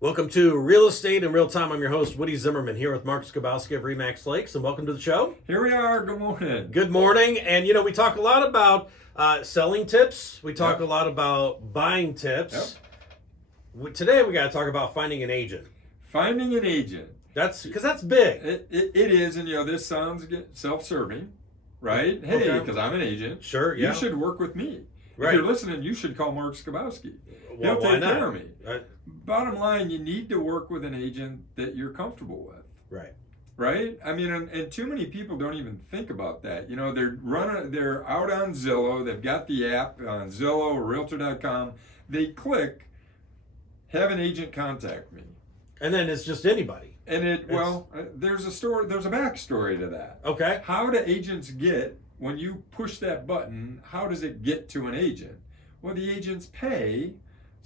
Welcome to Real Estate in Real Time. I'm your host, Woody Zimmerman, here with Mark Skabowski of Remax Lakes, and welcome to the show. Here we are. Good morning. Good morning. And, we talk a lot about selling tips. We talk a lot about buying tips. Today, we got to talk about finding an agent. Finding an agent. That's big. It is, and this sounds self-serving, right? Hey, because I'm an agent. Sure, yeah. You should work with me. Right. If you're listening, you should call Mark Skabowski. Well, He'll why take not? care of me. Bottom line, you need to work with an agent that you're comfortable with. Right. Right? I mean, and too many people don't even think about that. They're out on Zillow. They've got the app on Zillow or Realtor.com. They click, have an agent contact me. And then it's just anybody. And there's a backstory to that. Okay. How do agents get, when you push that button, how does it get to an agent? Well, the agents pay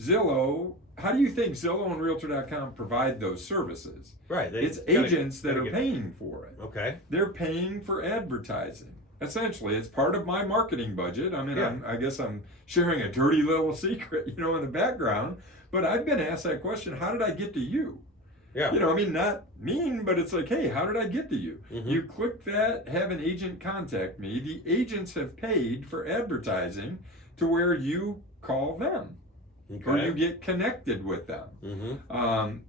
Zillow. How do you think Zillow and Realtor.com provide those services? Right. It's agents that are paying for it. Okay. They're paying for advertising. Essentially, it's part of my marketing budget. I mean, I guess I'm sharing a dirty little secret, in the background. But I've been asked that question, how did I get to you? Yeah. Not mean, but it's like, hey, how did I get to you? Mm-hmm. You click that, have an agent contact me. The agents have paid for advertising to where you call them. Okay. Or you get connected with them. Mm-hmm. I'm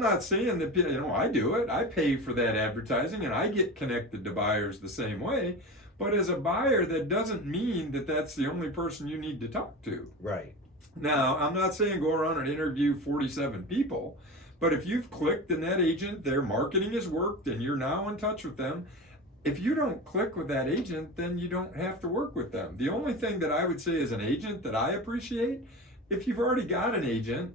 not saying that, I do it. I pay for that advertising and I get connected to buyers the same way. But as a buyer, that doesn't mean that that's the only person you need to talk to. Right. Now, I'm not saying go around and interview 47 people, but if you've clicked and that agent, their marketing has worked and you're now in touch with them, if you don't click with that agent, then you don't have to work with them. The only thing that I would say as an agent that I appreciate, if you've already got an agent,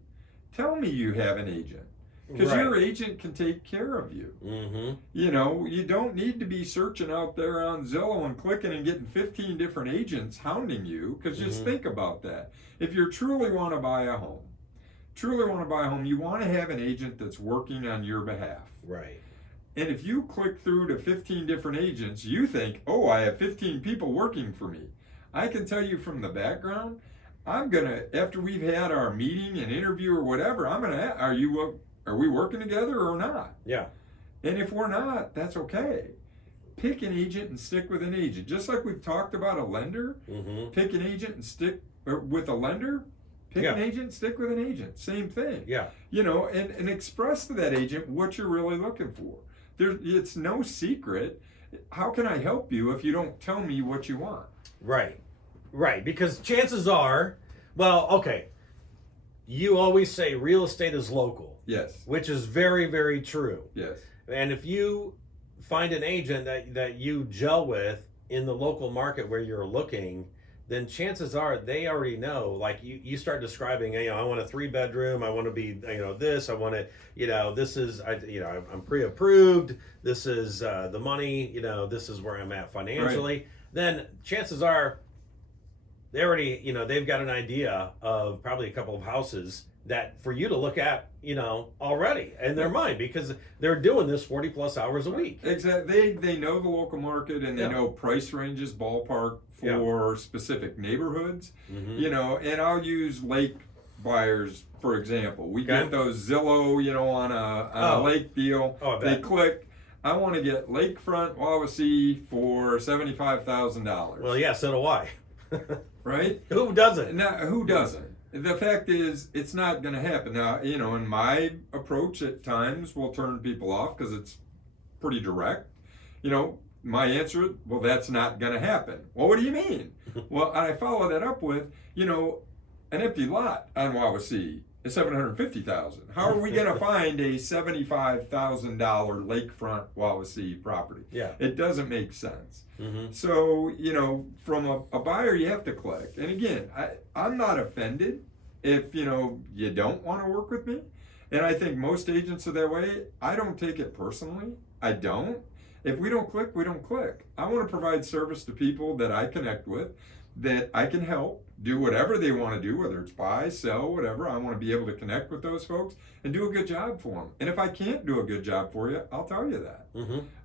tell me you have an agent. Because your agent can take care of you. Mm-hmm. You don't need to be searching out there on Zillow and clicking and getting 15 different agents hounding you. Because just think about that. If you truly want to buy a home, you want to have an agent that's working on your behalf. Right. And if you click through to 15 different agents, you think, oh, I have 15 people working for me. I can tell you from the background, after we've had our meeting and interview or whatever, I'm going to ask, are we working together or not? Yeah. And if we're not, that's okay. Pick an agent and stick with an agent. Just like we've talked about a lender, pick an agent and stick with a lender. Pick an agent, stick with an agent. Same thing. Yeah. And express to that agent what you're really looking for. It's no secret. How can I help you if you don't tell me what you want? Right. Because chances are, you always say real estate is local. Yes. Which is very, very true. Yes. And if you find an agent that you gel with in the local market where you're looking, then chances are they already know. Like you start describing, I want a 3-bedroom, I want to be, this, I want to, this is, I'm pre-approved, this is the money, this is where I'm at financially. Right. Then chances are they already, they've got an idea of probably a couple of houses that for you to look at, already in their mind, because they're doing this 40 plus hours a week. Exactly. They know the local market and they know price ranges, ballpark for specific neighborhoods, and I'll use lake buyers, for example. We get those Zillow, on a lake deal. Oh, they click, I want to get lakefront Wawasee for $75,000. Well, yeah, so do I. Right? Who doesn't? Now, who doesn't? The fact is, it's not going to happen. Now, in my approach at times will turn people off because it's pretty direct. My answer, well, that's not going to happen. Well, what do you mean? Well, I follow that up with, an empty lot on Wawasee is $750,000. How are we going to find a $75,000 lakefront Wawasee property? Yeah. It doesn't make sense. So, from a buyer, you have to click. And again, I'm not offended if, you don't want to work with me. And I think most agents are that way. I don't take it personally. I don't. If we don't click, we don't click. I want to provide service to people that I connect with, that I can help do whatever they want to do, whether it's buy, sell, whatever. I want to be able to connect with those folks and do a good job for them. And if I can't do a good job for you, I'll tell you that.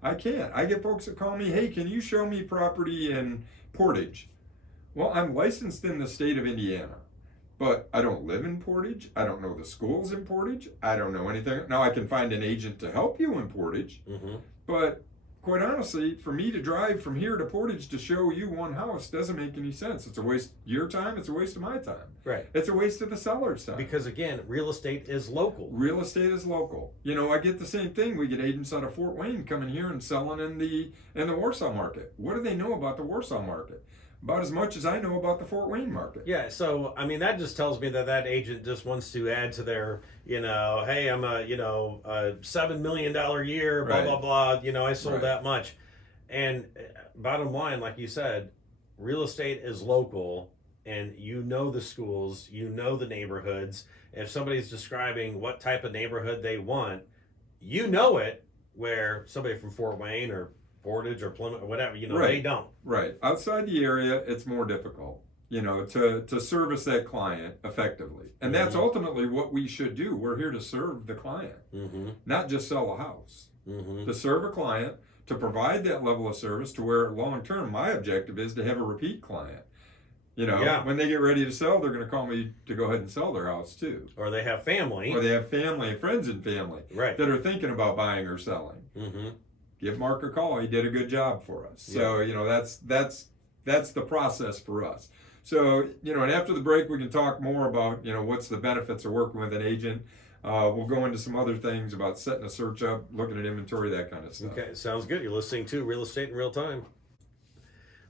I can't. I get folks that call me, hey, can you show me property in Portage? Well, I'm licensed in the state of Indiana, but I don't live in Portage. I don't know the schools in Portage. I don't know anything. Now I can find an agent to help you in Portage, but quite honestly, for me to drive from here to Portage to show you one house doesn't make any sense. It's a waste of your time. It's a waste of my time. Right. It's a waste of the seller's time. Because again, real estate is local. Real estate is local. You know, I get the same thing. We get agents out of Fort Wayne coming here and selling in the Warsaw market. What do they know about the Warsaw market? About as much as I know about the Fort Wayne market. Yeah, so I mean that just tells me that agent just wants to add to their, hey, I'm a $7 million year, blah Right. blah blah. I sold Right. that much, and bottom line, like you said, real estate is local, and the schools, the neighborhoods. If somebody's describing what type of neighborhood they want, it. Where somebody from Fort Wayne or Portage or Plymouth or whatever, Right. they don't. Right. Outside the area, it's more difficult, to service that client effectively. And that's ultimately what we should do. We're here to serve the client, not just sell a house. To serve a client, to provide that level of service to where long term, my objective is to have a repeat client. When they get ready to sell, they're going to call me to go ahead and sell their house too. Or they have family. Or they have family and friends and family Right. that are thinking about buying or selling. Give Mark a call. He did a good job for us. So, that's the process for us. So, and after the break, we can talk more about, what's the benefits of working with an agent. We'll go into some other things about setting a search up, looking at inventory, that kind of stuff. Okay, sounds good. You're listening to Real Estate in Real Time.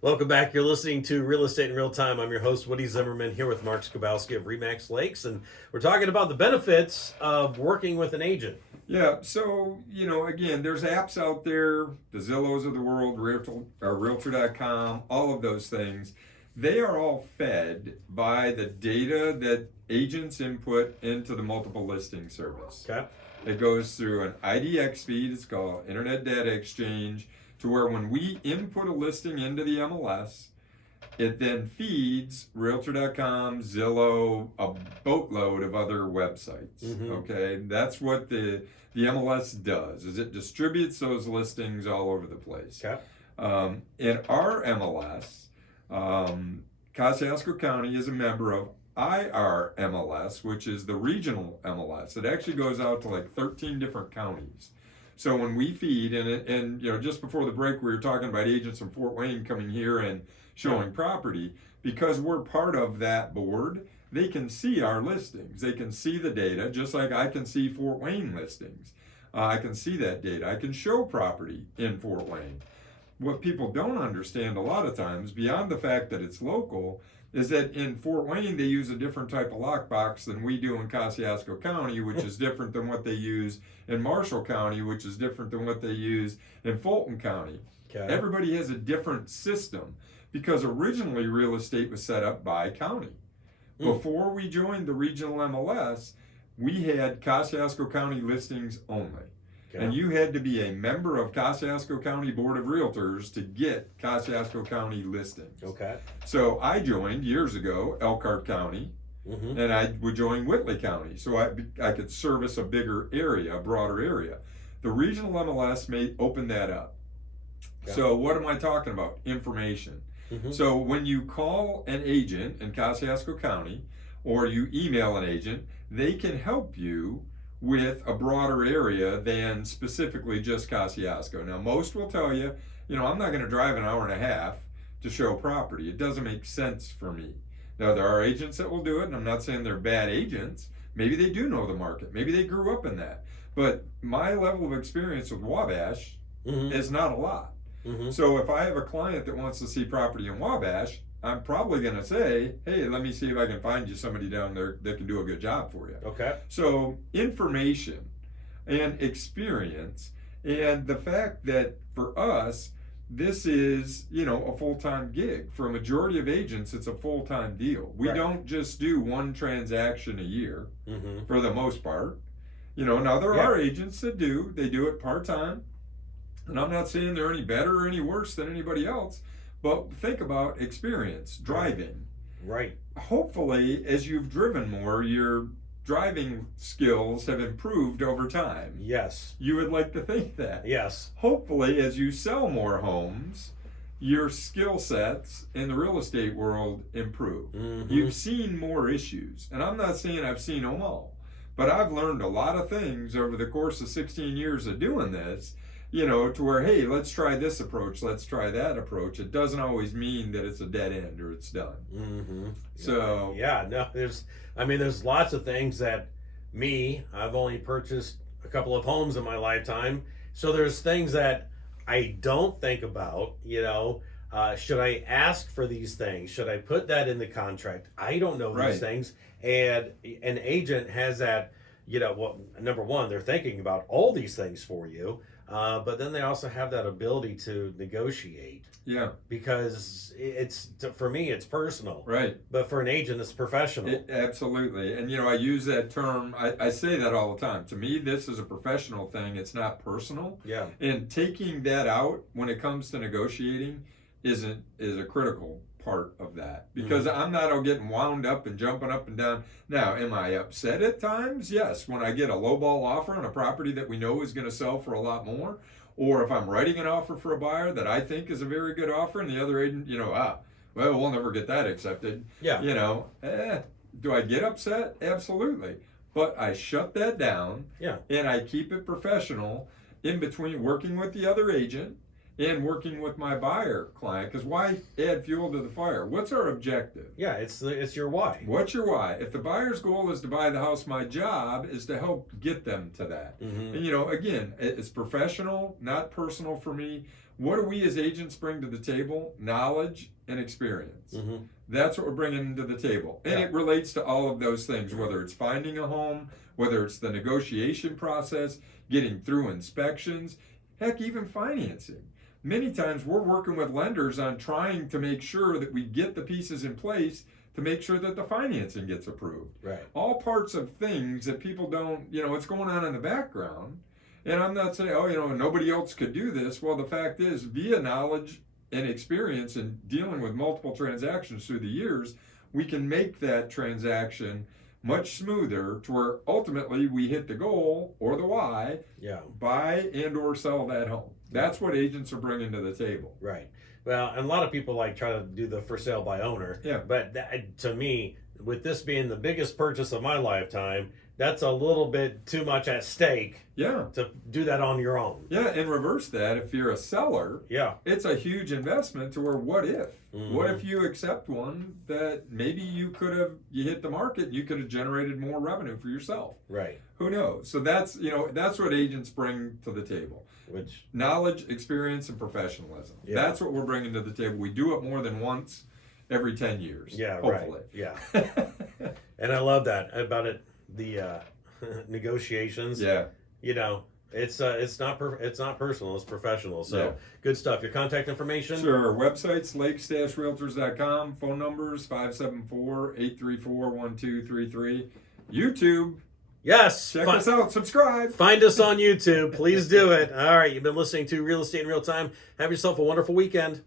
Welcome back. You're listening to Real Estate in Real Time. I'm your host, Woody Zimmerman, here with Mark Skabowski of RE/MAX Lakes, and we're talking about the benefits of working with an agent. Yeah, so, again, there's apps out there, the Zillows of the world, Realtor.com, all of those things. They are all fed by the data that agents input into the multiple listing service. Okay. It goes through an IDX feed, it's called Internet Data Exchange, to where when we input a listing into the MLS, it then feeds Realtor.com, Zillow, a boatload of other websites. Okay, that's what the MLS does. Is it distributes those listings all over the place. Okay. In our MLS, Kosciuszko County is a member of IRMLS, which is the regional MLS. It actually goes out to like 13 different counties. So when we feed, and just before the break, we were talking about agents from Fort Wayne coming here and showing property. Because we're part of that board, they can see our listings. They can see the data, just like I can see Fort Wayne listings. I can see that data. I can show property in Fort Wayne. What people don't understand a lot of times, beyond the fact that it's local, is that in Fort Wayne they use a different type of lockbox than we do in Kosciuszko County, which is different than what they use in Marshall County, which is different than what they use in Fulton County. Okay. Everybody has a different system because originally real estate was set up by county. Before we joined the regional MLS, we had Kosciuszko County listings only. Okay. And you had to be a member of Kosciuszko County Board of Realtors to get Kosciuszko County listings. Okay. So I joined years ago Elkhart County, and I would join Whitley County, so I could service a bigger area, a broader area. The regional MLS may open that up. Okay. So what am I talking about? Information. So when you call an agent in Kosciuszko County, or you email an agent, they can help you with a broader area than specifically just Kosciuszko. Now, most will tell you, I'm not going to drive an hour and a half to show property. It doesn't make sense for me. Now, there are agents that will do it, and I'm not saying they're bad agents. Maybe they do know the market. Maybe they grew up in that. But my level of experience with Wabash is not a lot. So if I have a client that wants to see property in Wabash, I'm probably going to say, hey, let me see if I can find you somebody down there that can do a good job for you. Okay. So information and experience, and the fact that for us, this is, a full-time gig. For a majority of agents, it's a full-time deal. We don't just do one transaction a year for the most part. Now there are agents that do. They do it part-time. And I'm not saying they're any better or any worse than anybody else. But think about experience, driving. Right. Hopefully, as you've driven more, your driving skills have improved over time. Yes. You would like to think that. Yes. Hopefully, as you sell more homes, your skill sets in the real estate world improve. Mm-hmm. You've seen more issues. And I'm not saying I've seen them all, but I've learned a lot of things over the course of 16 years of doing this, to where, hey, let's try this approach, let's try that approach. It doesn't always mean that it's a dead end or it's done. Mm-hmm. So, yeah, no, there's lots of things that I've only purchased a couple of homes in my lifetime. So there's things that I don't think about, should I ask for these things? Should I put that in the contract? I don't know Right. these things. And an agent has that, number one, they're thinking about all these things for you. But then they also have that ability to negotiate yeah, because for me, it's personal. right. But for an agent, it's professional. Absolutely. And, I use that term, I say that all the time. To me, this is a professional thing, it's not personal. Yeah. And taking that out when it comes to negotiating is a critical part of that, because I'm not all getting wound up and jumping up and down. Now, am I upset at times? Yes, when I get a lowball offer on a property that we know is going to sell for a lot more, or if I'm writing an offer for a buyer that I think is a very good offer and the other agent, well, we'll never get that accepted. Yeah. Do I get upset? Absolutely. But I shut that down. Yeah. And I keep it professional in between working with the other agent and working with my buyer client, because why add fuel to the fire? What's our objective? Yeah, it's your why. What's your why? If the buyer's goal is to buy the house, my job is to help get them to that. Mm-hmm. And again, it's professional, not personal for me. What do we as agents bring to the table? Knowledge and experience. Mm-hmm. That's what we're bringing to the table. And Yeah. it relates to all of those things, whether it's finding a home, whether it's the negotiation process, getting through inspections, heck, even financing. Many times we're working with lenders on trying to make sure that we get the pieces in place to make sure that the financing gets approved. Right. All parts of things that people don't, what's going on in the background. And I'm not saying, nobody else could do this. Well, the fact is, via knowledge and experience in dealing with multiple transactions through the years, we can make that transaction much smoother to where ultimately we hit the goal or the why, Yeah. buy and or sell that home. That's what agents are bringing to the table. Right. Well, and a lot of people try to do the for sale by owner. Yeah. But to me, with this being the biggest purchase of my lifetime, that's a little bit too much at stake Yeah. to do that on your own. Yeah, and reverse that. If you're a seller, Yeah. it's a huge investment to where what if? Mhm. What if you accept one that maybe you hit the market, you could have generated more revenue for yourself. Right. Who knows? So that's what agents bring to the table. Which, Knowledge, experience, and professionalism. Yeah. That's what we're bringing to the table. We do it more than once every 10 years. yeah, hopefully. right. Yeah. And I love that about it. The negotiations. Yeah. It's not personal. It's professional. So Yeah. good stuff. Your contact information. Sure. Websites, lakes-realtors.com. Phone numbers, 574-834-1233. YouTube. Yes. Check us out. Subscribe. Find us on YouTube. Please do it. All right. You've been listening to Real Estate in Real Time. Have yourself a wonderful weekend.